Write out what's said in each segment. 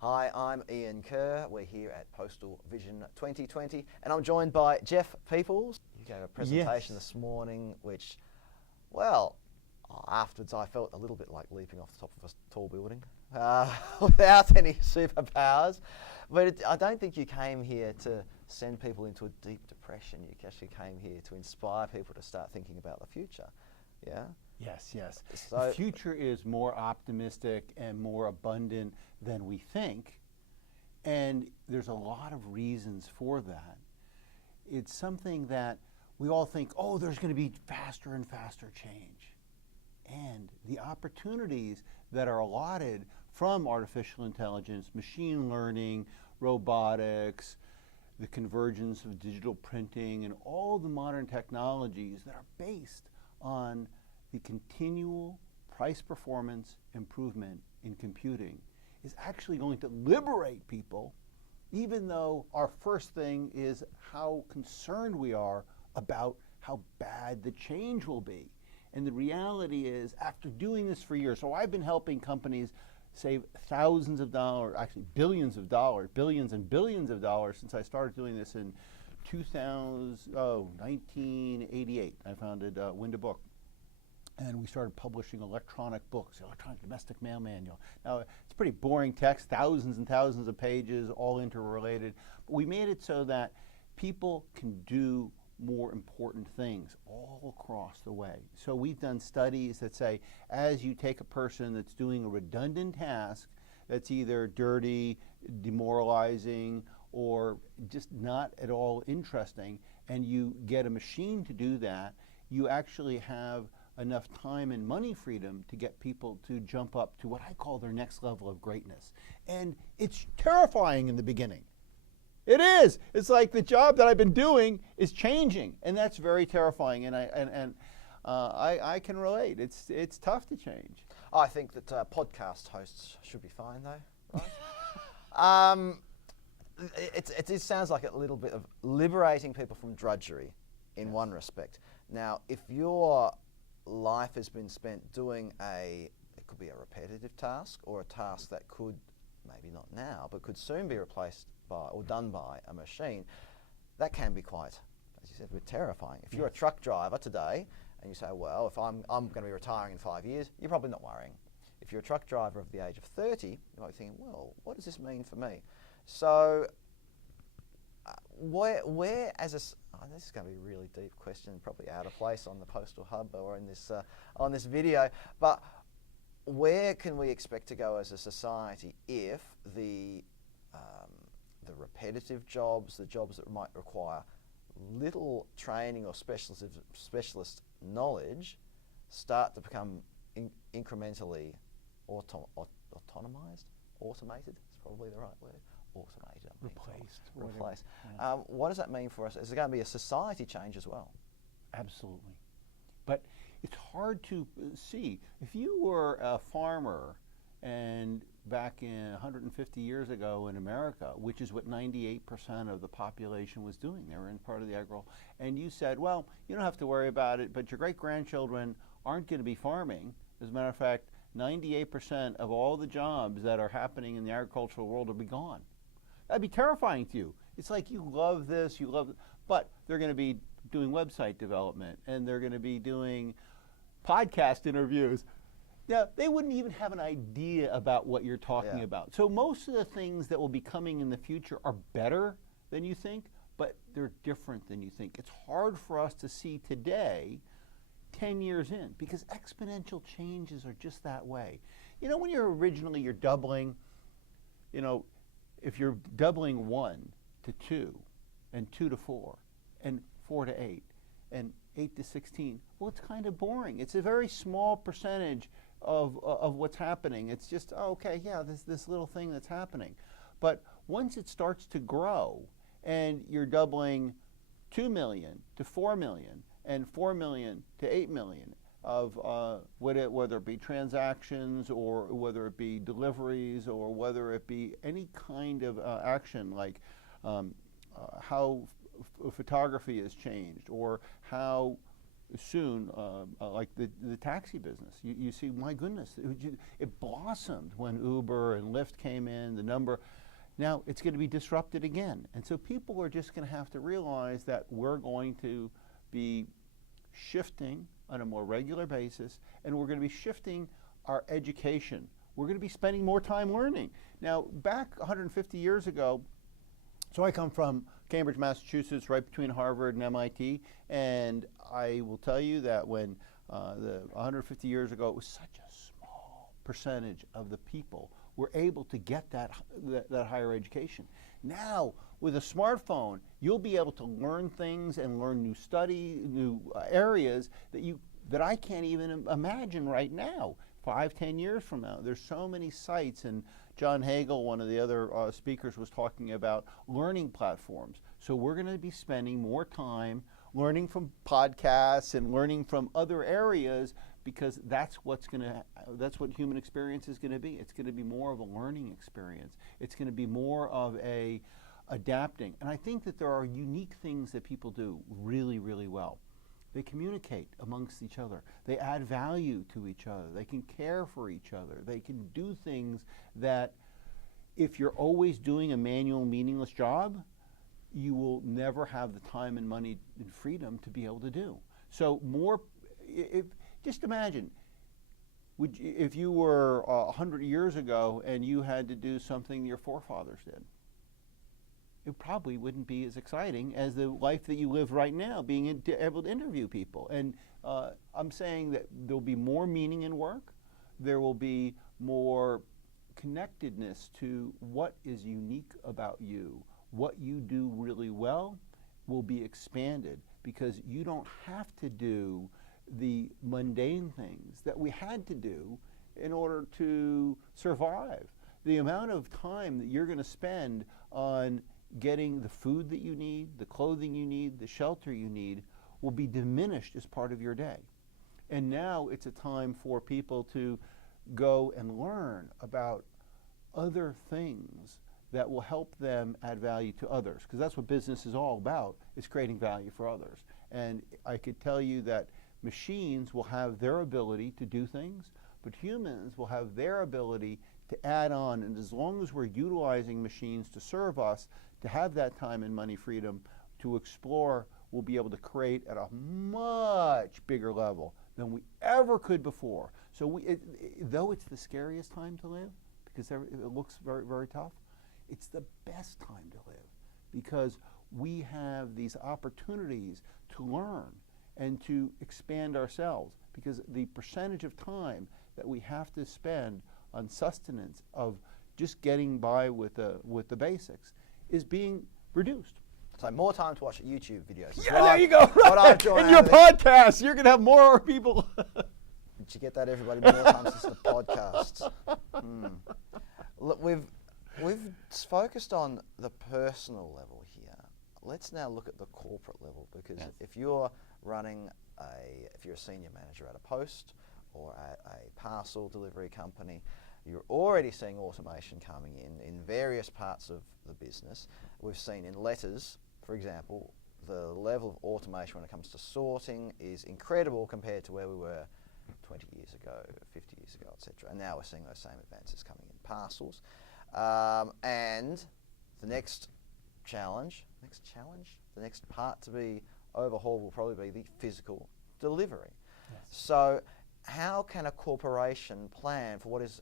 Hi, I'm Ian Kerr. We're here at Postal Vision 2020 and I'm joined by Jeff Peoples. You gave a presentation this morning which, well, afterwards I felt a little bit like leaping off the top of a tall building without any superpowers. But I don't think you came here to send people into a deep depression. You actually came here to inspire people to start thinking about the future. Yeah? Yes, yes. So, the future is more optimistic and more abundant than we think, and there's a lot of reasons for that. It's something that we all think, oh, there's going to be faster and faster change. And the opportunities that are allotted from artificial intelligence, machine learning, robotics, the convergence of digital printing, and all the modern technologies that are based on the continual price performance improvement in computing is actually going to liberate people, even though our first thing is how concerned we are about how bad the change will be. And the reality is, after doing this for years, so I've been helping companies save thousands of dollars, actually billions of dollars, billions and billions of dollars since I started doing this in 1988. I founded Wind2Book. And we started publishing electronic books, electronic domestic mail manual. Now, it's pretty boring text, thousands and thousands of pages, all interrelated. But we made it so that people can do more important things all across the way. So we've done studies that say, as you take a person that's doing a redundant task that's either dirty, demoralizing, or just not at all interesting, and you get a machine to do that, you actually have enough time and money freedom to get people to jump up to what I call their next level of greatness. And it's terrifying in the beginning. It is. It's like the job that I've been doing is changing, and that's very terrifying. And I can relate. It's tough to change. I think that podcast hosts should be fine, though. Right? It sounds like a little bit of liberating people from drudgery, in one respect. Now, if your life has been spent doing it could be a repetitive task or a task that could, maybe not now, but could soon be replaced by or done by a machine, that can be quite, as you said, a bit terrifying. If you're a truck driver today and you say, well, if I'm going to be retiring in 5 years, you're probably not worrying. If you're a truck driver of the age of 30, you might be thinking, well, what does this mean for me? So where as a, this is going to be a really deep question, probably out of place on the Postal Hub or in this on this video, but where can we expect to go as a society if the repetitive jobs, the jobs that might require little training or specialist knowledge, start to become incrementally autonomized? Automated is probably the right word. Automated. Replaced. Yeah. What does that mean for us? Is there going to be a society change as well? Absolutely. But it's hard to see. If you were a farmer and back in 150 years ago in America, which is what 98% of the population was doing, they were in part of the agriculture, and you said, well, you don't have to worry about it, but your great-grandchildren aren't going to be farming. As a matter of fact, 98% of all the jobs that are happening in the agricultural world will be gone. That'd be terrifying to you. It's like you love this, but they're going to be doing website development and they're going to be doing podcast interviews. Now, they wouldn't even have an idea about what you're talking about. So most of the things that will be coming in the future are better than you think, but they're different than you think. It's hard for us to see today, 10 years in, because exponential changes are just that way. You know, when you're doubling, you know, if you're doubling 1 to 2 and 2 to 4 and 4 to 8 and 8 to 16, well, it's kind of boring. It's a very small percentage of what's happening. It's just, oh, okay, yeah, this little thing that's happening. But once it starts to grow and you're doubling 2 million to 4 million and 4 million to 8 million of whether it be transactions or whether it be deliveries or whether it be any kind of action like how photography has changed or how soon, like the taxi business. You see, my goodness, it blossomed when Uber and Lyft came in, the number. Now it's going to be disrupted again. And so people are just going to have to realize that we're going to be shifting on a more regular basis, and we're going to be shifting our education. We're going to be spending more time learning. Now, back 150 years ago, so I come from Cambridge, Massachusetts, right between Harvard and MIT, and I will tell you that when 150 years ago, it was such a small percentage of the people were able to get that higher education. Now, with a smartphone, you'll be able to learn things and learn new areas that I can't even imagine right now. 5-10 years from now, there's so many sites, and John Hagel, one of the other speakers, was talking about learning platforms. So we're going to be spending more time learning from podcasts and learning from other areas, because that's what human experience is going to be. It's going to be more of a learning experience. It's going to be more of a adapting. And I think that there are unique things that people do really, really well. They communicate amongst each other. They add value to each other. They can care for each other. They can do things that if you're always doing a manual, meaningless job, you will never have the time and money and freedom to be able to do. So just imagine, if you were 100 years ago and you had to do something your forefathers did, it probably wouldn't be as exciting as the life that you live right now, being able to interview people. And I'm saying that there'll be more meaning in work. There will be more connectedness to what is unique about you. What you do really well will be expanded, because you don't have to do the mundane things that we had to do in order to survive. The amount of time that you're going to spend on getting the food that you need, the clothing you need, the shelter you need, will be diminished as part of your day. And now it's a time for people to go and learn about other things that will help them add value to others, because that's what business is all about, is creating value for others. And I could tell you that machines will have their ability to do things, but humans will have their ability to add on. And as long as we're utilizing machines to serve us, to have that time and money freedom to explore, we'll be able to create at a much bigger level than we ever could before. So though it's the scariest time to live, because it looks very, very tough, it's the best time to live, because we have these opportunities to learn and to expand ourselves, because the percentage of time that we have to spend on sustenance of just getting by with the basics is being reduced. So more time to watch YouTube videos. Yeah, there you go. Right. In your podcast, you're going to have more people. Did you get that, everybody? More time to listen to podcasts. Look, we've focused on the personal level here. Let's now look at the corporate level, because if you're running if you're a senior manager at a post or at a parcel delivery company, you're already seeing automation coming in various parts of the business. We've seen in letters, for example, the level of automation when it comes to sorting is incredible compared to where we were 20 years ago, 50 years ago, etc. And now we're seeing those same advances coming in parcels. And the next challenge, the next part to be overhauled will probably be the physical delivery. Yes. So how can a corporation plan for what is,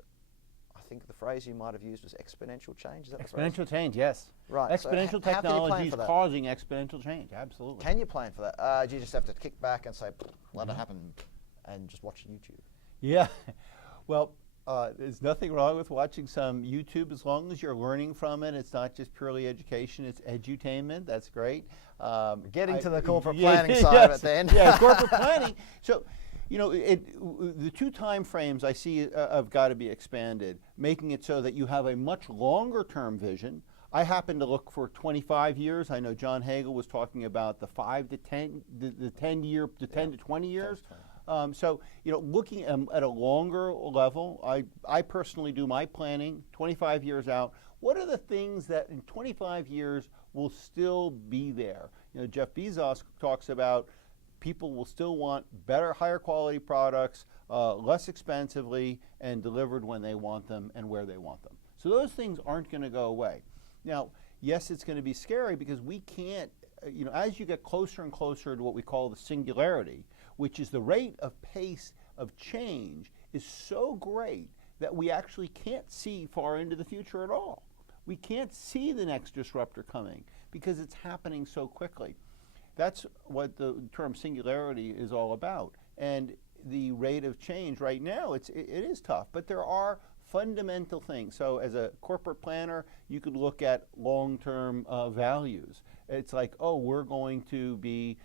I think the phrase you might have used was exponential change? Is that exponential change, yes. Right. Exponential so technology is causing exponential change, absolutely. Can you plan for that? Do you just have to kick back and say, let it happen, and just watch YouTube? Yeah. Well, there's nothing wrong with watching some YouTube as long as you're learning from it. It's not just purely education, it's edutainment. That's great. Getting to the corporate planning side of it then. Yeah, corporate planning. So, you know, the two time frames I see have got to be expanded, making it so that you have a much longer term vision. I happen to look for 25 years. I know John Hagel was talking about the 5 to 10, the 10 year, the 10 to 20 years. So, you know, looking at a longer level, I personally do my planning 25 years out. What are the things that in 25 years will still be there? You know, Jeff Bezos talks about people will still want better, higher quality products, less expensively, and delivered when they want them and where they want them. So those things aren't going to go away. Now, yes, it's going to be scary because we can't, as you get closer and closer to what we call the singularity, which is the rate of pace of change is so great that we actually can't see far into the future at all. We can't see the next disruptor coming because it's happening so quickly. That's what the term singularity is all about. And the rate of change right now, it is tough, but there are fundamental things. So as a corporate planner, you could look at long-term values. It's like, oh, we're going to be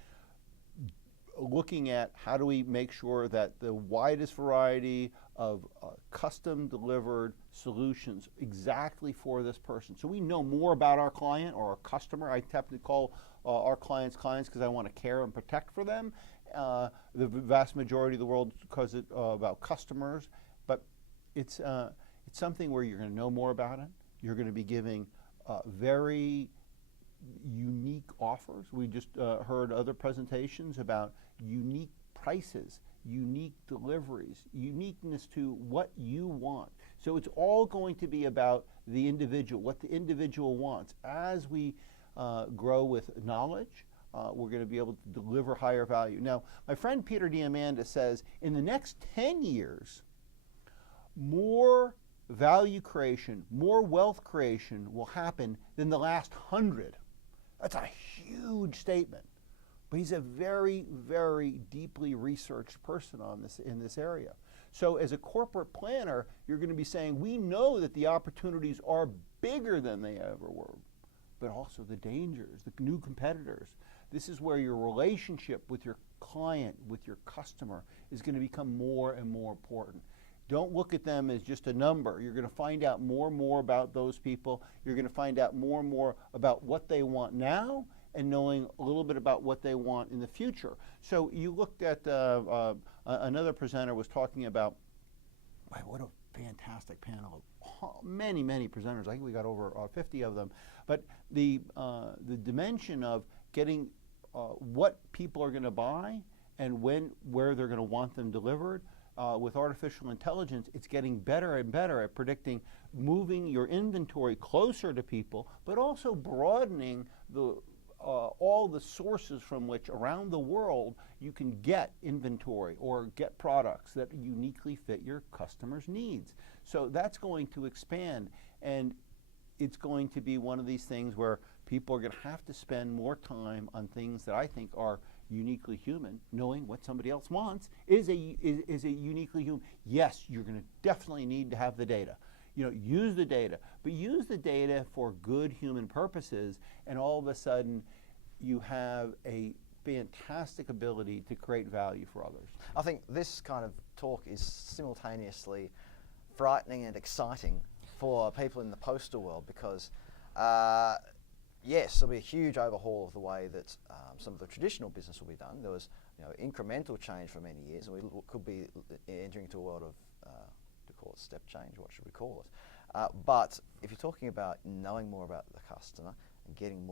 looking at how do we make sure that the widest variety of custom delivered solutions exactly for this person. So we know more about our client or our customer. I typically call our clients because I want to care and protect for them. The vast majority of the world calls it about customers, but it's something where you're going to know more about it. You're going to be giving very unique offers. We just heard other presentations about unique prices, unique deliveries, uniqueness to what you want. So it's all going to be about the individual, what the individual wants. As we grow with knowledge, we're going to be able to deliver higher value. Now, my friend Peter Diamandis says in the next 10 years, more value creation, more wealth creation will happen than the last 100. That's a huge statement. But he's a very, very deeply researched person on this in this area. So as a corporate planner, you're going to be saying, we know that the opportunities are bigger than they ever were, but also the dangers, the new competitors. This is where your relationship with your client, with your customer, is going to become more and more important. Don't look at them as just a number. You're going to find out more and more about those people. You're going to find out more and more about what they want now and knowing a little bit about what they want in the future. So you looked at, another presenter was talking about, wow, what a fantastic panel. Many, many presenters. I think we got over 50 of them. But the dimension of getting what people are going to buy and where they're going to want them delivered, with artificial intelligence, it's getting better and better at predicting moving your inventory closer to people, but also broadening all the sources from which around the world you can get inventory or get products that uniquely fit your customers' needs. So that's going to expand, and it's going to be one of these things where people are going to have to spend more time on things that I think are uniquely human. Knowing what somebody else wants is a uniquely human. Yes, you're going to definitely need to have the data. Use the data, but use the data for good human purposes, and all of a sudden you have a fantastic ability to create value for others. I think this kind of talk is simultaneously frightening and exciting for people in the postal world because yes, there'll be a huge overhaul of the way that some of the traditional business will be done. There was incremental change for many years, and we could be entering into a world of, to call it step change, what should we call it? But if you're talking about knowing more about the customer and getting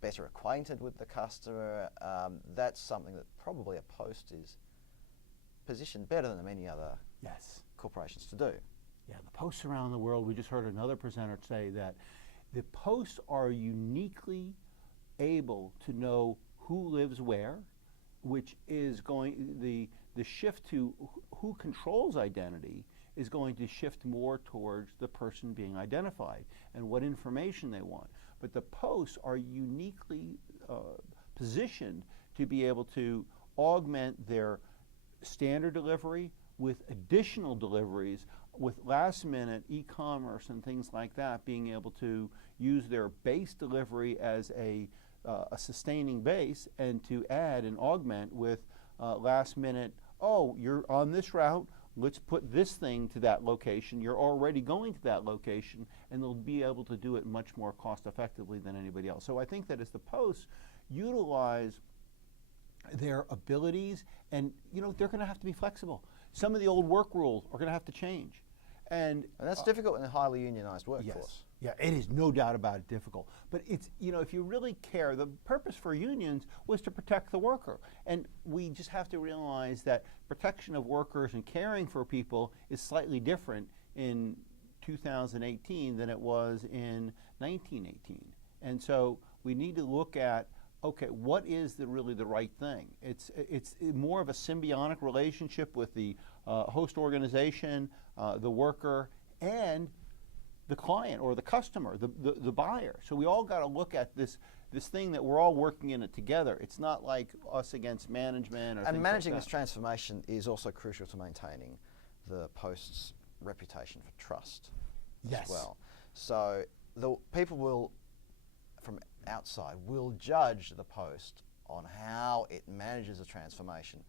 better acquainted with the customer, that's something that probably a post is positioned better than many other corporations to do. Yeah, the posts around the world, we just heard another presenter say that the posts are uniquely able to know who lives where, which is the shift to who controls identity is going to shift more towards the person being identified and what information they want. But the posts are uniquely positioned to be able to augment their standard delivery with additional deliveries, with last-minute e-commerce and things like that, being able to use their base delivery as a sustaining base and to add and augment with last-minute, oh, you're on this route, let's put this thing to that location. You're already going to that location, and they'll be able to do it much more cost-effectively than anybody else. So I think that as the posts utilize their abilities, and they're going to have to be flexible. Some of the old work rules are going to have to change. And that's difficult in a highly unionized workforce. Yeah, it is no doubt about it difficult. But it's, if you really care, the purpose for unions was to protect the worker. And we just have to realize that protection of workers and caring for people is slightly different in 2018 than it was in 1918. And so we need to look at, okay, what is really the right thing? It's more of a symbiotic relationship with the host organization, the worker, and the client or the customer, the buyer. So we all got to look at this thing that we're all working in it together. It's not like us against management or and things managing like this transformation is also crucial to maintaining the Post's reputation for trust Yes. as well. So the people will, from outside, will judge the Post on how it manages a transformation,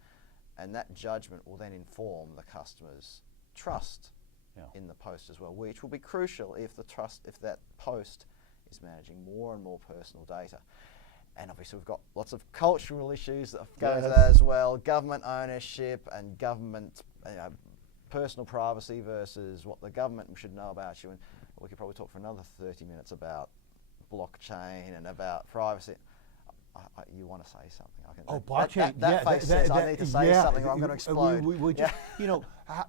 and that judgment will then inform the customer's trust in the Post as well, which will be crucial if that Post is managing more and more personal data. And obviously we've got lots of cultural issues that go into that as well, government ownership and government personal privacy versus what the government should know about you. And we could probably talk for another 30 minutes about blockchain and about privacy. You want to say something? Blockchain. That face says I need to say something or I'm going to explode. We just,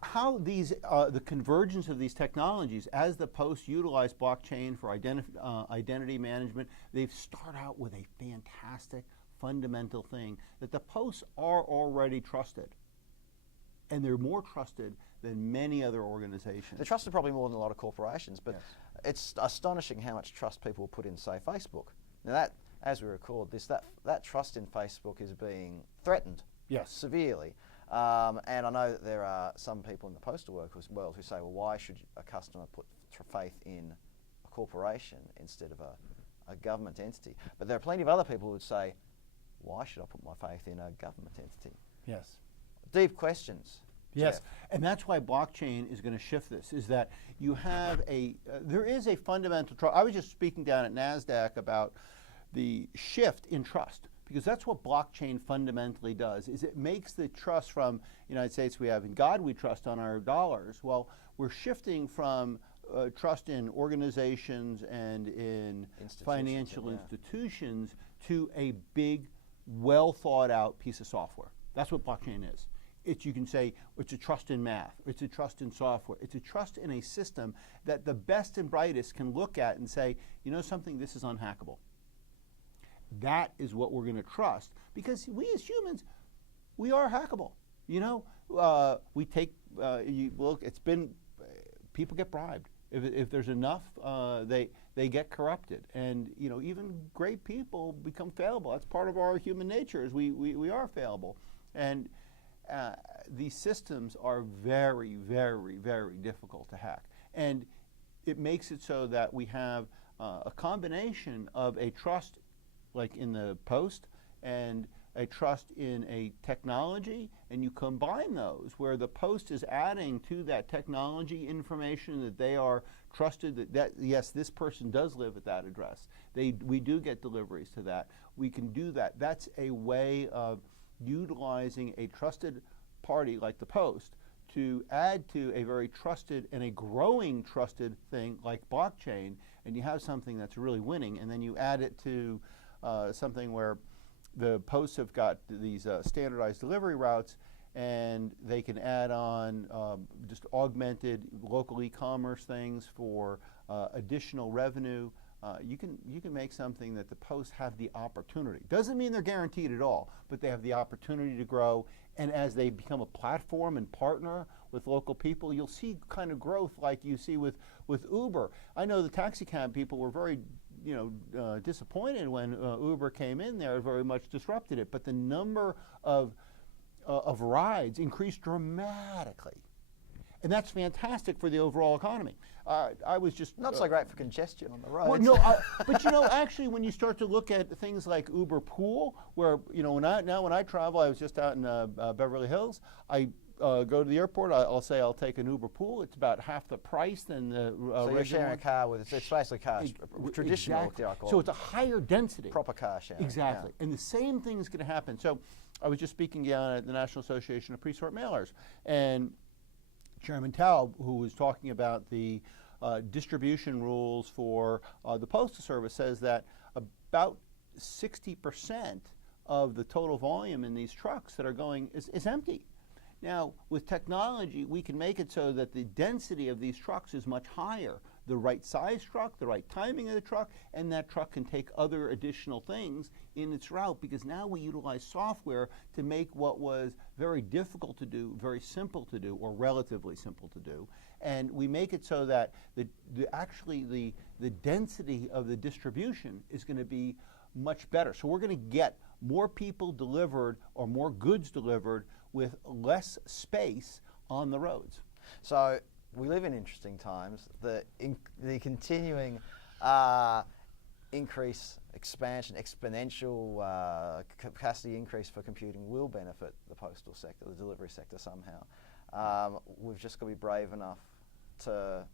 how these the convergence of these technologies, as the Post utilize blockchain for identity management, they've started out with a fantastic fundamental thing that the Posts are already trusted, and they're more trusted than many other organizations. They're trusted probably more than a lot of corporations, but it's astonishing how much trust people put in, say, Facebook. Now that, as we record this, that trust in Facebook is being threatened severely. And I know that there are some people in the postal workers world who say, well, why should a customer put faith in a corporation instead of a government entity? But there are plenty of other people who would say, why should I put my faith in a government entity? Yes. Deep questions. Yes, Jeff. and that's why blockchain is going to shift this, is that you have there is a fundamental trust. I was just speaking down at NASDAQ about the shift in trust, because that's what blockchain fundamentally does, is it makes the trust from the United States we have in God we trust on our dollars. Well, we're shifting from trust in organizations and in financial institutions to a big, well thought out piece of software. That's what blockchain is. You can say it's a trust in math, it's a trust in software, it's a trust in a system that the best and brightest can look at and say, you know something, this is unhackable. That is what we're going to trust, because we as humans, we are hackable. We take, look, it's been, people get bribed. If there's enough, they get corrupted. And even great people become fallible. That's part of our human nature, is we are fallible. And these systems are very, very, very difficult to hack. And it makes it so that we have a combination of a trust, like in the Post, and a trust in a technology, and you combine those where the Post is adding to that technology information that they are trusted, that yes, this person does live at that address. We do get deliveries to that. We can do that. That's a way of utilizing a trusted party like the Post to add to a very trusted and a growing trusted thing like blockchain, and you have something that's really winning. And then you add it to something where the Posts have got these standardized delivery routes, and they can add on just augmented local e-commerce things for additional revenue. You can make something that the Posts have the opportunity. Doesn't mean they're guaranteed at all, but they have the opportunity to grow. And as they become a platform and partner with local people, you'll see kind of growth like you see with Uber. I know the taxi cab people were very disappointed when Uber came in there, very much disrupted it. But the number of rides increased dramatically. And that's fantastic for the overall economy. I was just not so great for congestion on the roads. Well, no, but actually, when you start to look at things like Uber Pool, where when I travel, I was just out in Beverly Hills. I go to the airport. I'll say I'll take an Uber Pool. It's about half the price than the so you're sharing a car with it's basically cars, traditional. Exactly. So it's a higher density. Proper car sharing. Exactly, and the same thing is going to happen. So I was just speaking down at the National Association of Pre-Sort Mailers, and Chairman Taub, who was talking about the distribution rules for the Postal Service says that about 60% of the total volume in these trucks that are going is empty. Now, with technology, we can make it so that the density of these trucks is much higher. The right size truck, the right timing of the truck, and that truck can take other additional things in its route, because now we utilize software to make what was very difficult to do very simple to do, or relatively simple to do. And we make it so that actually the density of the distribution is going to be much better. So we're going to get more people delivered or more goods delivered with less space on the roads. So we live in interesting times. The continuing increase, expansion, exponential capacity increase for computing will benefit the postal sector, the delivery sector somehow. We've just got to be brave enough to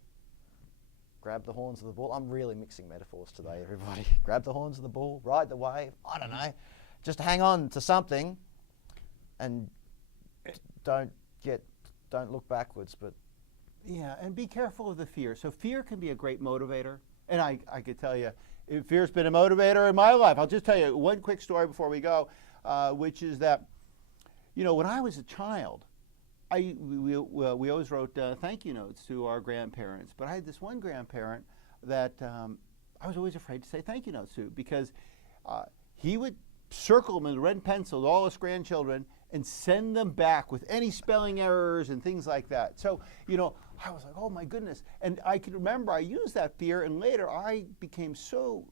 grab the horns of the bull. I'm really mixing metaphors today, everybody. Grab the horns of the bull, ride the wave, I don't know. Just hang on to something and don't look backwards, but yeah, and be careful of the fear. So fear can be a great motivator, and I could tell you, fear's been a motivator in my life. I'll just tell you one quick story before we go, which is that, you know, when I was a child, we always wrote thank you notes to our grandparents, but I had this one grandparent that I was always afraid to say thank you notes to, because he would circle them in red pencil to all his grandchildren and send them back with any spelling errors and things like that. So, you know, I was like, oh my goodness. And I can remember I used that fear, and later I became so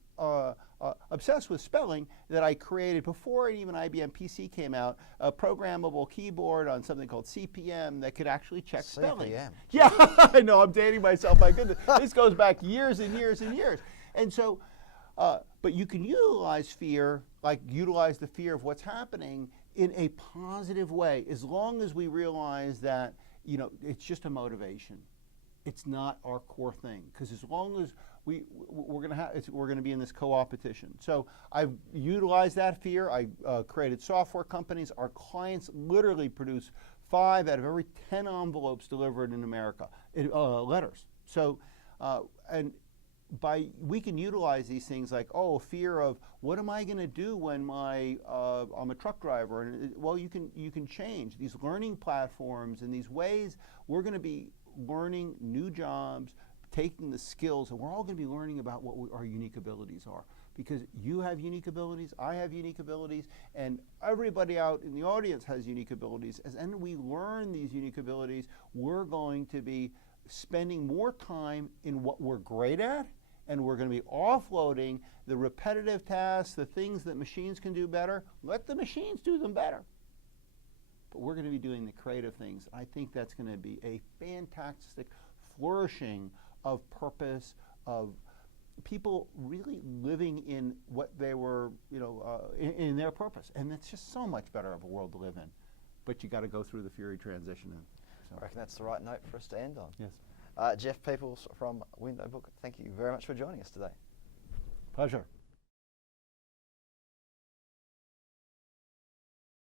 obsessed with spelling that I created, before even IBM PC came out, a programmable keyboard on something called CPM that could actually check spelling. Yeah, I know, I'm dating myself, my goodness. This goes back years and years and years. And so, but you can utilize fear, like utilize the fear of what's happening in a positive way, as long as we realize that, you know, it's just a motivation. It's not our core thing, because as long as we're going to be in this co-opetition. So I've utilized that fear. I created software companies. Our clients literally produce 5 out of every 10 envelopes delivered in America, letters. So and we can utilize these things like, oh, fear of what am I going to do when I'm a truck driver, and well, you can change these learning platforms and these ways. We're going to be learning new jobs, taking the skills, and we're all going to be learning about what our unique abilities are, because you have unique abilities, I have unique abilities, and everybody out in the audience has unique abilities. As we learn these unique abilities, we're going to be spending more time in what we're great at, and we're going to be offloading the repetitive tasks, the things that machines can do better. Let the machines do them better. But we're going to be doing the creative things. I think that's going to be a fantastic flourishing of purpose, of people really living in what they were, you know, in their purpose. And it's just so much better of a world to live in. But you got to go through the Fury transition. So I reckon that's the right note for us to end on. Yes. Jeff Peoples from Window Book, thank you very much for joining us today. Pleasure.